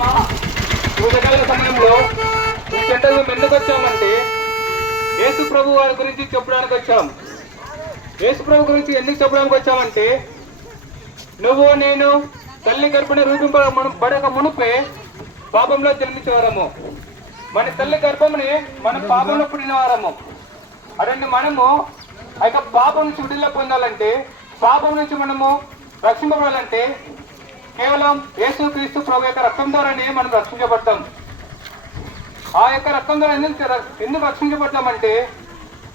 ఉదయకాల సమయంలో ఈ చెట్టకు ఎందుకు వచ్చామంటే యేసు ప్రభు వారి గురించి చెప్పడానికి వచ్చాం. యేసు ప్రభు గురించి ఎందుకు చెప్పడానికి వచ్చామంటే, నువ్వు నేను తల్లి గర్భని రూపింపబడక మునుపే పాపంలో జన్మించేవారము. మన తల్లి గర్భముని మనం పాపంలో పుట్టిన వారము. అటువంటి మనము ఆ యొక్క పాపం నుంచి విడుదల పొందాలంటే, పాపం నుంచి మనము రక్షింపబడాలంటే కేవలం యేసు క్రీస్తు ప్రభు యొక్క రక్తం ద్వారానే మనం రక్షించబడతాం. ఆ యొక్క రక్తం ద్వారా ఎందుకు రక్షించబడతామంటే,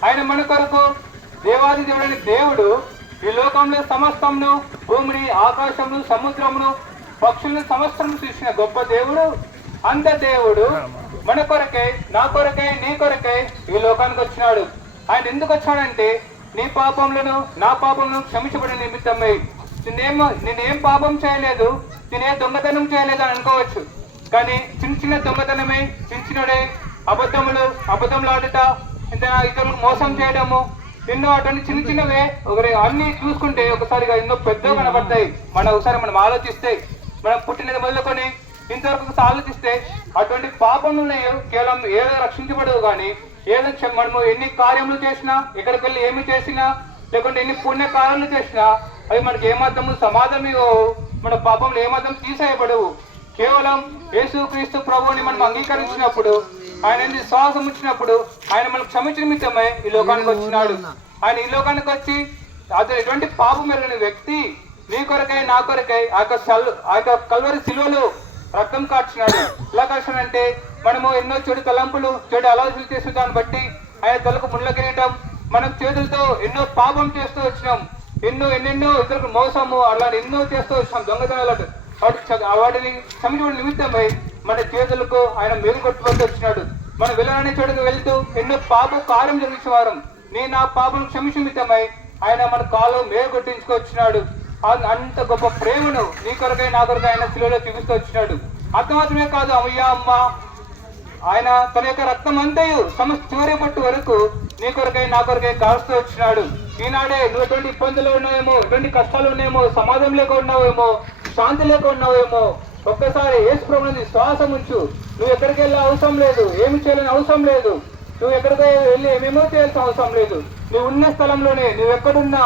ఆయన మన కొరకు దేవాది దేవుడైన దేవుడు ఈ లోకంలో సమస్తమును, భూమిని, ఆకాశమును, సముద్రమును, పక్షులను సమస్తం సృష్టించిన గొప్ప దేవుడు. అంత దేవుడు మన కొరకై, నా కొరకై, నీ కొరకై ఈ లోకానికి వచ్చినాడు. ఆయన ఎందుకు వచ్చాడంటే, నీ పాపములను, నా పాపములను క్షమించబడిన నిమిత్తమై. నేనేం పాపం చేయలేదు, నేనే దొంగతనం చేయలేదు అని అనుకోవచ్చు. కానీ చిన్న దొంగతనమే, చిన్నడే అబద్ధములు ఆడుట, ఇతరులకు మోసం చేయడము, ఎన్నో అటువంటి చిన్నవే అన్ని చూసుకుంటే ఒకసారిగా ఎన్నో పెద్దగా కనబడతాయి. మనం ఆలోచిస్తే, మనం పుట్టినది మొదలుకొని ఇంతవరకు ఆలోచిస్తే అటువంటి పాపములు కేవలం ఏదో రక్షించబడదు. కానీ ఏదో మనము ఎన్ని కార్యములు చేసినా, ఎక్కడికి వెళ్ళి ఏమి చేసినా, లేకుంటే ఎన్ని పుణ్య కార్యాలు చేసినా అవి మనకి ఏమాత్రము సమాధానం ఇవ్వవు, మన పాపంలో ఏమాత్రం తీసేయబడవు. కేవలం యేసు క్రీస్తు ప్రభువుని మనం అంగీకరించినప్పుడు, ఆయన విశ్వాసం ఇచ్చినప్పుడు, ఆయన మనం క్షమించిన నిమిత్తమై ఈ లోకానికి వచ్చినాడు. ఆయన ఈ లోకానికి వచ్చి అతను ఎటువంటి పాపం ఎరగని వ్యక్తి నీ కొరకై, నా కొరకై ఆ యొక్క కల్వరి శిలువలో రక్తం కార్చినాడు. ఎలా కార్చాడంటే, మనము ఎన్నో చెడు తలంపులు, చెడు ఆలోచనలు చేసిన దాన్ని బట్టి ఆయన తలకు ముళ్ళ కిరీటం, మనం చేతులతో ఎన్నో పాపం చేస్తూ వచ్చినాం, ఎన్నెన్నో ఇతరులకు మోసము అలాంటి ఎన్నో చేస్తూ వచ్చినాం, దొంగతనాలు. వాటిని క్షమించబడిన నిమిత్తమై మన చేతులకు ఆయన మేలు కొట్టుకుంటూ వచ్చినాడు. మనం వెళ్ళాలనే చోటుకు వెళ్తూ ఎన్నో పాప కార్యం జరిగించిన వారం, నా పాపం క్షమించిన నిమిత్తమై ఆయన మన కాలు మేలు కొట్టించుకొచ్చినాడు. అంత గొప్ప ప్రేమను నీ కొరకై, నా కొరకై ఆయన శిలువలో చూపిస్తూ వచ్చినాడు. అంత మాత్రమే కాదు, అమ్మ ఆయన తన యొక్క రక్తం అంతయు చివరి పట్టు వరకు నీ కొరకై, నా కొరకై కారుస్తూ వచ్చినాడు. ఈనాడే నువ్వు ఎటువంటి ఇబ్బందులు ఉన్నాయేమో, ఎటువంటి కష్టాలు ఉన్నాయేమో, సమాధానం లేక ఉన్నావేమో, శాంతి లేక ఉన్నావేమో, ఒక్కసారి యేసు ప్రభువుని శ్వాసం ఉంచు. నువ్వు ఎక్కడికి వెళ్ళే అవసరం లేదు, ఏమి చేయాలని అవసరం లేదు, నువ్వు ఎక్కడికి వెళ్ళి ఏమేమో చేయాల్సిన అవసరం లేదు. నువ్వు ఉన్న స్థలంలోనే నువ్వు ఎక్కడున్నా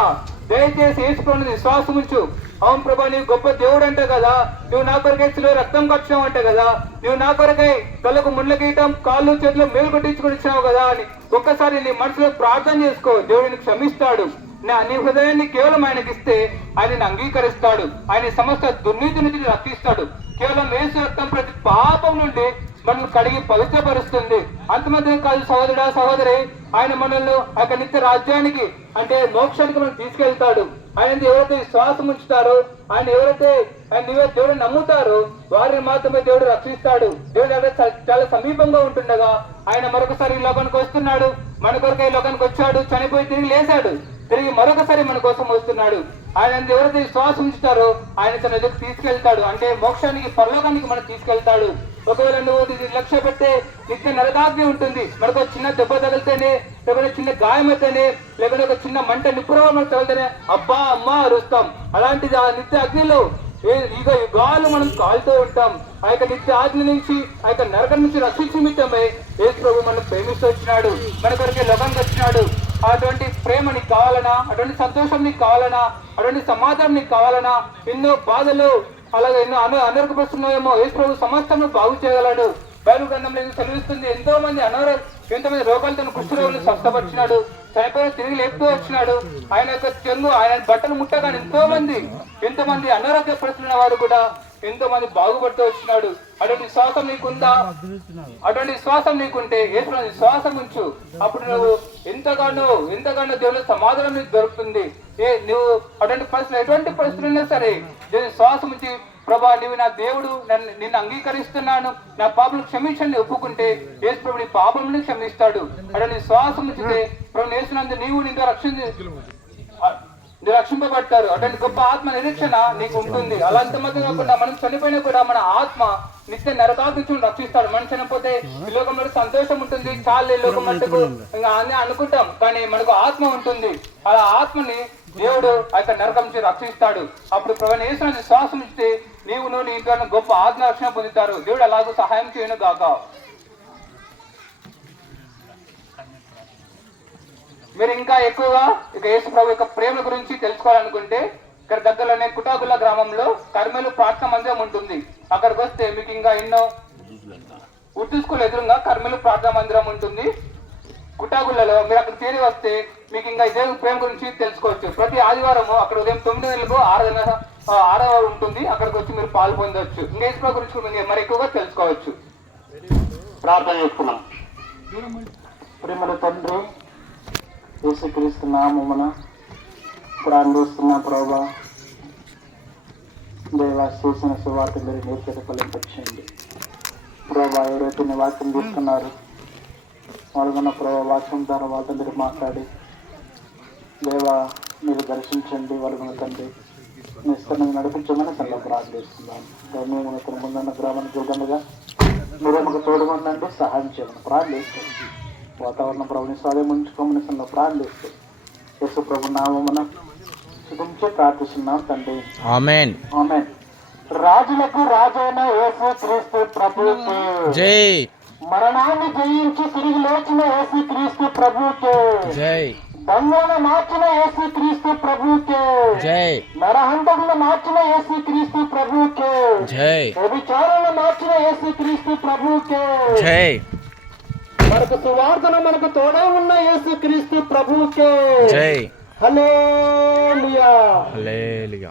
దయచేసి యేసు ప్రభువుని శ్వాసం ఉంచు. అవును ప్రభా, నీవు గొప్ప దేవుడు అంటే కదా, నువ్వు నా కొరకై శిలువ రక్తం ఖర్చావు అంటే కదా, నువ్వు నా కొరకై కళ్ళకు ముళ్ళ గీయటం, కాళ్ళు చేతులు మేలు కొట్టించుకుని ఇచ్చావు కదా అని ఒక్కసారి నీ మనసులో ప్రార్థన చేసుకో. దేవుడిని క్షమిస్తాడు. నీ హృదయాన్ని కేవలం ఆయనకి ఇస్తే ఆయన అంగీకరిస్తాడు. ఆయన సమస్త దుర్నీతి నుంచి రక్షిస్తాడు. కేవలం యేసు రక్తం ప్రతి పాపం నుండి మనల్ని కడిగి పవిత్రపరుస్తుంది. అంతమంది కాదు సహోదరుడా, సహోదరి, ఆయన మనల్ని ఆ నిత్య రాజ్యానికి అంటే మోక్షానికి మనం తీసుకెళ్తాడు. ఆయన ఎవరైతే విశ్వాసం ఉంచుతారో, ఆయన ఎవరైతే దేవుడు నమ్ముతారో వారిని మాత్రమే దేవుడు రక్షిస్తాడు. దేవుడు చాలా సమీపంగా ఉంటుండగా ఆయన మరొకసారి ఈ లోకానికి వస్తున్నాడు. మన కొరకు ఈ లోకానికి వచ్చాడు, చనిపోయి తిరిగి లేచాడు, తిరిగి మరొకసారి మన కోసం వస్తున్నాడు. ఆయన ఎవరైతే విశ్వాసం ఉంచుతారో ఆయన తన దగ్గర తీసుకెళ్తాడు, అంటే మోక్షానికి, పరలోకానికి మనం తీసుకెళ్తాడు. ఒకవేళ నువ్వు లక్ష్య పెట్టే నిత్య నరకాగ్ని ఉంటుంది. మనకు చిన్న దెబ్బ తగిలితేనే, లేకపోతే చిన్న గాయం అయితేనే, లేకపోతే ఒక చిన్న మంట నిప్పురవ తగిలితేనే అబ్బా అమ్మ అరుస్తాం. అలాంటిది ఆ నిత్య అగ్నిలో యుగాలు మనం కాలుతూ ఉంటాం. ఆ యొక్క నిత్య ఆజ్ఞ నుంచి, ఆ యొక్క నరకం నుంచి రక్షించి నిమిత్తమై యేసు ప్రభు మనం ప్రేమిస్తూ వచ్చినాడు, మన కొరకే లోకానికి వచ్చినాడు. అటువంటి ప్రేమ నీకు కావాలనా, అటువంటి సంతోషం నీకు కావాలనా, అటువంటి సమాధానం నీకు కావాలనా, ఎన్నో బాధలు అలాగే ఎన్నో అనారోగ్యపరుస్తున్నాయేమో, యేసు ప్రభు సమస్తము బాగు చేయగలడు. బైబిల్ గ్రంథంలో సెలవిస్తుంది, ఎంతోమంది రోగాలతో కుష్ఠరోగులను స్వస్థపరిచినాడు, చనిపోయిన తిరిగి లేపుతూ వచ్చినాడు. ఆయన యొక్క చెంగు, ఆయన బట్టలు ముట్టగానే ఎంతోమంది అనారోగ్యపరుస్తున్న వారు కూడా ఎంతో మంది బాగుపడుతూ వచ్చినాడు. అటువంటి విశ్వాసం నీకుందా? అటువంటి విశ్వాసం నీకుంటే యేసు విశ్వాసం ఉంచు. అప్పుడు నువ్వు ఎంతగానో దేవుని సమాధానం నీకు దొరుకుతుంది. నువ్వు అటువంటి పరిస్థితులు, ఎటువంటి పరిస్థితులు ఉన్నా సరే దేవుని విశ్వాసం ఉంచి, ప్రభా నీవు నా దేవుడు, నిన్ను అంగీకరిస్తున్నాను, నా పాపను క్షమించండి ఒప్పుకుంటే యేసు ప్రభు నీ పాపములను క్షమిస్తాడు. అటువంటి విశ్వాసం ఉంచితే ప్రభు యేసునందు నిన్ను రక్షింపబడతారు. అటువంటి గొప్ప ఆత్మ నిరీక్షణ నీకు ఉంటుంది. అలాంటి మధ్య కాకుండా మనం చనిపోయినా కూడా మన ఆత్మ నిత్య నరకాగ్ని నుంచి రక్షిస్తాడు. మనం చనిపోతే ఈ లోకంలో సంతోషం ఉంటుంది, చాలా లోకం మట్టుకు ఇంకా అని అనుకుంటాం, కానీ మనకు ఆత్మ ఉంటుంది. ఆ ఆత్మని దేవుడు ఆ యొక్క నరకం నుంచి రక్షిస్తాడు. అప్పుడు ప్రభువైన యేసుని విశ్వాసం ఇస్తే నీవును నీ ఇంట్లో గొప్ప ఆత్మ రక్షణ పొందుతారు. దేవుడు అలాగూ సహాయం చేయను గాక. మీరు ఇంకా ఎక్కువగా ఇక యేసు ప్రభు యొక్క ప్రేమ గురించి తెలుసుకోవాలనుకుంటే ఇక్కడ దగ్గరలోనే కుటాగుల గ్రామంలో కర్మేలు ప్రార్థన మందిరం ఉంటుంది. అక్కడికి వస్తే మీకు ఇంకా ఎన్నో ఉర్దూ స్కూల్ ఎదురుగా కర్మేలు ప్రార్థన మందిరం ఉంటుంది కుటాగులలో. మీరు అక్కడ చేరి వస్తే మీకు ఇంకా ఇదే ప్రేమ గురించి తెలుసుకోవచ్చు. ప్రతి ఆదివారం అక్కడ ఉదయం 9 గంటలకు 6 ఉంటుంది. అక్కడికి వచ్చి మీరు పాలు పొందవచ్చు. ఇంకా యేసు ప్రభు గురించి మరి ఎక్కువగా తెలుసుకోవచ్చు. ప్రార్థన చేసుకున్నాం. ప్రేమల తండ్రి యేసుక్రీస్తు నామమున ప్రార్థిస్తున్న ప్రభా, దేవా చేసిన సువార్త మీరు నేర్చేత ఫలింపచేయండి ప్రభా. ఎవరైతే నీ వాక్యం తీసుకున్నారు వాళ్ళకున్న ప్రభా వాక్యం ద్వారా వాళ్ళతో మీరు మాట్లాడి దేవా మీరు దర్శించండి. వాళ్ళకున్న తండ్రి నిష్కరణ నడిపించమని తనలో ప్రార్థిస్తున్నాను. మేము ఇక్కడ ముందున్న గ్రామానికి చూడగా మీరే మాకు తోడుకుందండి, సహాయం చేయమని ప్రార్థిస్తాం. వాతావరణం ప్రభుని స్వాధీనం ఉంచుకోమని తనలో ప్రార్థిస్తూ యేసు ప్రభు నామమున శుభించి ప్రార్థిస్తున్నాం తండ్రి. ఆమేన్. ఆమేన్. రాజులకు రాజైన యేసు క్రీస్తు ప్రభువుకి జై. మరణాన్ని జయించి తిరిగి లేచిన యేసు క్రీస్తు ప్రభువుకి జై. దొంగలను మార్చిన యేసు క్రీస్తు ప్రభువుకి జై. నరహంతకులను మార్చిన యేసు క్రీస్తు ప్రభువుకి జై. వ్యభిచారులను మార్చిన యేసు క్రీస్తు ప్రభువుకి జై. మనకు సువార్తను మనకు తోడే ఉన్న యేసు క్రీస్తు ప్రభువుకి జై. హల్లెలూయా. హల్లెలూయా.